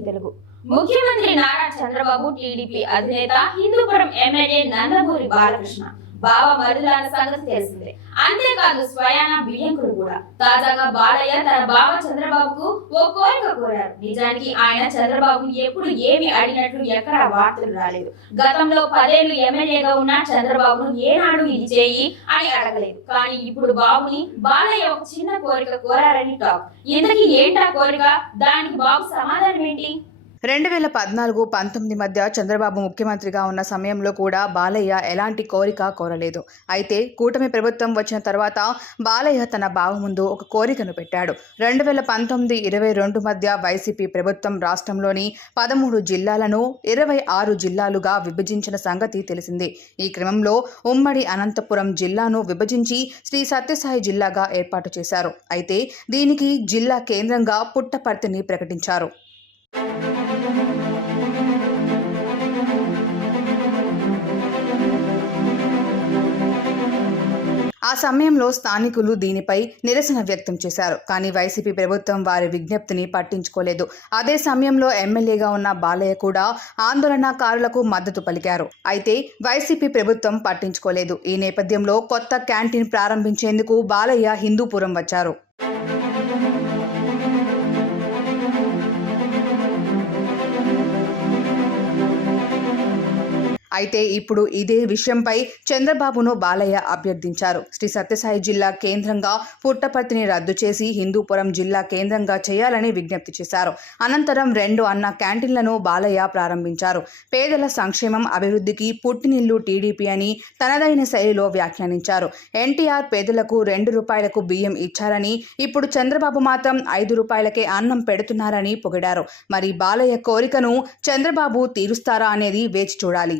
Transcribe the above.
మైత్రి తెలుగు. ముఖ్యమంత్రి నారా చంద్రబాబు, టీడీపీ అధినేత, హిందూపురం ఎమ్మెల్యే నందమూరి బాలకృష్ణ బావ మరుదుల సంగతి తెలిసిందే. అంతేకాదు స్వయాన బియ్యంకుడు కూడా. తాజాగా బాలయ్య తన బావ చంద్రబాబుకు ఓ కోరిక కోరారు. నిజానికి ఆయన చంద్రబాబు ఎప్పుడు ఏమి అడిగినట్లు ఎక్కడా వార్తలు రాలేదు. గతంలో 10 ఏళ్లు ఎమ్మెల్యేగా ఉన్న చంద్రబాబును ఏనాడు ఇది చేయి అని అడగలేదు. కానీ ఇప్పుడు బాబుని బాలయ్య ఒక చిన్న కోరిక కోరారని టాక్. ఇంతకీ ఏంటా కోరిక? దానికి బాబు సమాధానం ఏంటి? 2014-19 మధ్య చంద్రబాబు ముఖ్యమంత్రిగా ఉన్న సమయంలో కూడా బాలయ్య ఎలాంటి కోరిక కోరలేదు. అయితే కూటమి ప్రభుత్వం వచ్చిన తర్వాత బాలయ్య తన బావ ముందు ఒక కోరికను పెట్టాడు. 2019-22 మధ్య వైసీపీ ప్రభుత్వం రాష్ట్రంలోని 13 జిల్లాలను 26 జిల్లాలుగా విభజించిన సంగతి తెలిసింది. ఈ క్రమంలో ఉమ్మడి అనంతపురం జిల్లాను విభజించి శ్రీ సత్యసాయి జిల్లాగా ఏర్పాటు చేశారు. అయితే దీనికి జిల్లా కేంద్రంగా పుట్టపర్తిని ప్రకటించారు. ఆ సమయంలో స్థానికులు దీనిపై నిరసన వ్యక్తం చేశారు. కానీ వైసీపీ ప్రభుత్వం వారి విజ్ఞప్తిని పట్టించుకోలేదు. అదే సమయంలో ఎమ్మెల్యేగా ఉన్న బాలయ్య కూడా ఆందోళనకారులకు మద్దతు పలికారు. అయితే వైసీపీ ప్రభుత్వం పట్టించుకోలేదు. ఈ నేపథ్యంలో కొత్త క్యాంటీన్ ప్రారంభించేందుకు బాలయ్య హిందూపురం వచ్చారు. అయితే ఇప్పుడు ఇదే విషయంపై చంద్రబాబును బాలయ్య అభ్యర్థించారు. శ్రీ సత్యసాయి జిల్లా కేంద్రంగా పుట్టపర్తిని రద్దు చేసి హిందూపురం జిల్లా కేంద్రంగా చేయాలని విజ్ఞప్తి చేశారు. అనంతరం 2 అన్న క్యాంటీన్లను బాలయ్య ప్రారంభించారు. పేదల సంక్షేమం, అభివృద్ధికి పుట్టినిల్లు టీడీపీ అని తనదైన శైలిలో వ్యాఖ్యానించారు. ఎన్టీఆర్ పేదలకు 2 రూపాయలకు బియ్యం ఇచ్చారని, ఇప్పుడు చంద్రబాబు మాత్రం 5 రూపాయలకే అన్నం పెడుతున్నారని పొగిడారు. మరి బాలయ్య కోరికను చంద్రబాబు తీరుస్తారా అనేది వేచి చూడాలి.